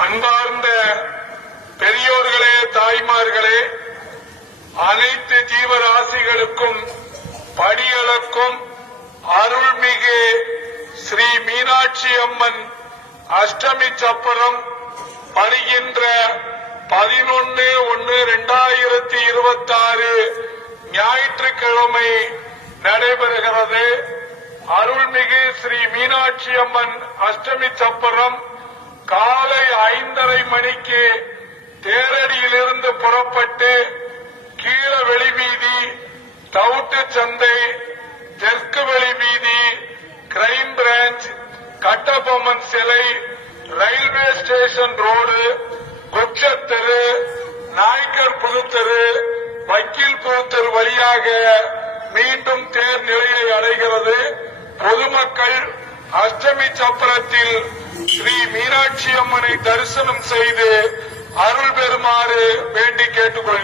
அன்பார்ந்த பெரியோர்களே தாய்மார்களே அனைத்து ஜீவராசிகளுக்கும் படியளக்கும் அருள்மிகு ஸ்ரீ மீனாட்சி அம்மன் அஷ்டமி சப்பரம் வருகின்ற பதினொன்று ஒன்று ரெண்டாயிரத்தி இருபத்தி ஆறு ஞாயிற்றுக்கிழமை நடைபெறுகிறது. அருள்மிகு ஸ்ரீ மீனாட்சி அம்மன் அஷ்டமி சப்பரம் ஐந்தரை மணிக்கு தேரடியிலிருந்து புறப்பட்டு கீழ வெளிவீதி தவுட்டு சந்தை தெற்கு வெளிவீதி கிரைம் பிரான்ச் கட்டபொம்மன் சிலை railway station road Kochatheru Naicker Puthutheru வக்கீல் புதுத்தெரு வழியாக மீண்டும் தேர் நிலையை அடைகிறது. பொதுமக்கள் அஷ்டமி சப்பரத்தில் ஸ்ரீ மீனாட்சி அம்மனை தரிசனம் செய்து அருள் பெறுமாறு வேண்டி கேட்டுக்கொள்கிறேன்.